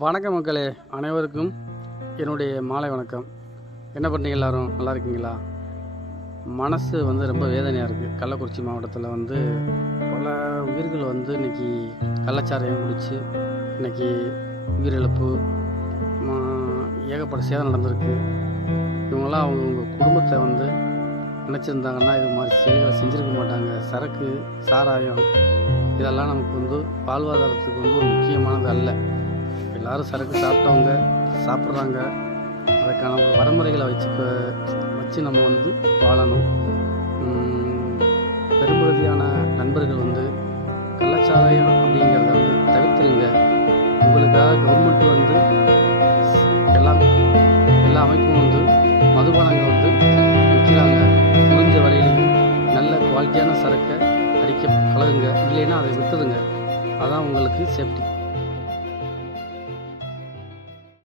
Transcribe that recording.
வணக்கம் மக்களே, அனைவருக்கும் என்னுடைய மாலை வணக்கம். என்ன பண்ணுறீங்க? எல்லோரும் நல்லா இருக்கீங்களா? மனசு ரொம்ப வேதனையாக இருக்குது. கள்ளக்குறிச்சி மாவட்டத்தில் பல உயிர்கள் இன்றைக்கி கள்ளச்சாராயம் குடித்து இன்றைக்கி உயிரிழப்பு, ஏகப்பட்ட சேதம் நடந்திருக்கு. இவங்களாம் அவங்கவுங்க குடும்பத்தை நினச்சிருந்தாங்கன்னா இது மாதிரி செயல்களை செஞ்சுருக்க மாட்டாங்க. சரக்கு, சாராயம் இதெல்லாம் நமக்கு வாழ்வாதாரத்துக்கு ஒரு முக்கியமானது அல்ல. எல்லோரும் சரக்கு சாப்பிட்டவங்க சாப்பிட்றாங்க. அதுக்கான ஒரு வரைமுறைகளை வச்சு நம்ம வாழணும். பெரும்பகுதியான நண்பர்கள் கள்ளச்சாராயம் அப்படிங்கிறத தவிர்த்துருங்க. உங்களுக்காக கவர்மெண்ட் எல்லா அமைப்பும் மதுபானங்கள் விற்கிறாங்க. முடிஞ்ச வரையிலையும் நல்ல குவாலிட்டியான சரக்கை அடிக்க பழகுங்க. இல்லைன்னா அதை விற்றுதுங்க. அதான் உங்களுக்கு சேஃப்டி.